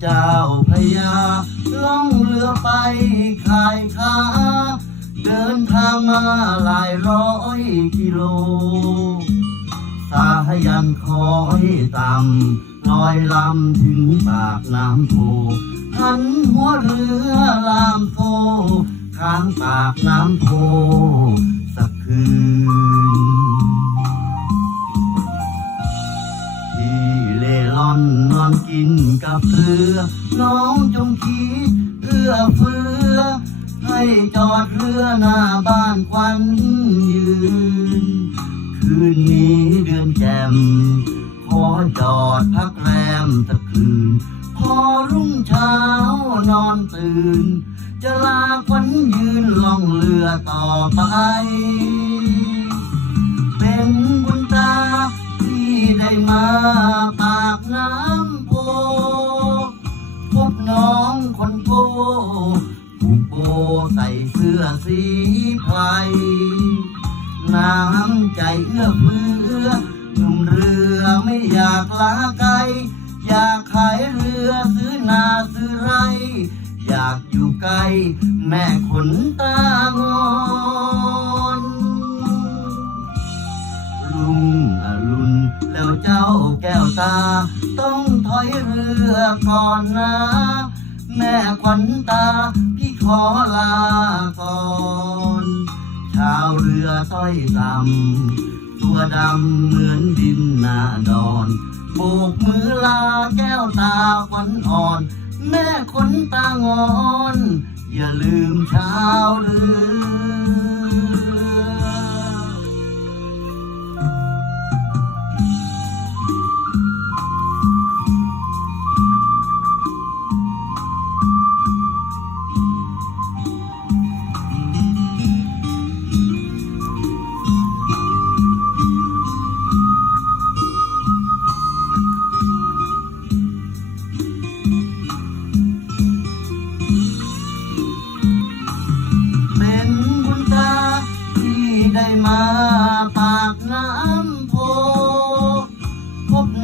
เจ้าพระยาล่องเรือไปขายค้า เดินทางมาหลายร้อยกิโล สายันคอยตามลอยลำถึงปากน้ำโพหันหัวเรือลามโพข้างปากน้ำโพสักคืนที่เล่ร่อน อนกินกับเรือ น้องจงคิดเอื้อเฟื้อ ให้จอดเรือหน้าบ้านควันยืน คืนนี้เดือนแจ่มขอจอดพักแรมสักคืน พอรุ่งเช้านอนตื่น จะลาควันยืนล่องเรือต่อไป เป็นบุญตาที่ได้มาปากน้ำ ใส่เสื้อสีไพรน้ำใจเอื้อเฟื้อหนุ่มเรือไม่อยากลาไกล อยากขายเรือซื้อนาซื้อไร อยากอยู่ใกล แม่ขนตางอนลุงอรุณแล้วเจ้าแก้วตา ต้องถอยเรือก่อนนะ แม่ขวัญตา ขอลาก่อนชาวเรือต้อยลำตัวดำเหมือนดินนาดอนโบกมือลาแก้วตาขวัญอ่อน แม่ขนตางอน อย่าลืมชาวเรือ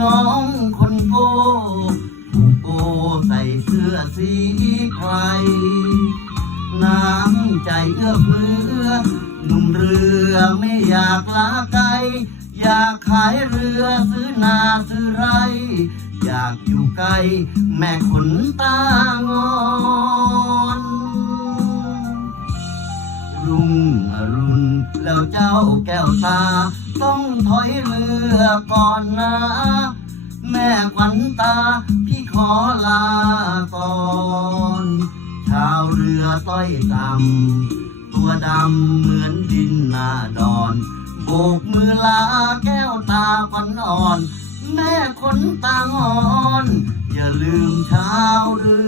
น้องคนโกผูกโกใส่เสื้อสีไพรน้ำใจเอื้อเฟื้อหนุ่มเรือไม่อยากลาไกล อยากขายเรือซื้อนาซื้อไร อยากอยู่ใกล้แม่ขนตางอนรุ่งอรุณแล้วเจ้าแก้วตา ต้องถอยเรือก่อนนะ แม่ขวัญตาพี่ขอลาก่อนชาวเรือต้อยต่ำตัวดำเหมือนดินนาดอนโบกมือลาแก้วตาขวัญอ่อน แม่ขนตางอน อย่าลืมชาวเรือ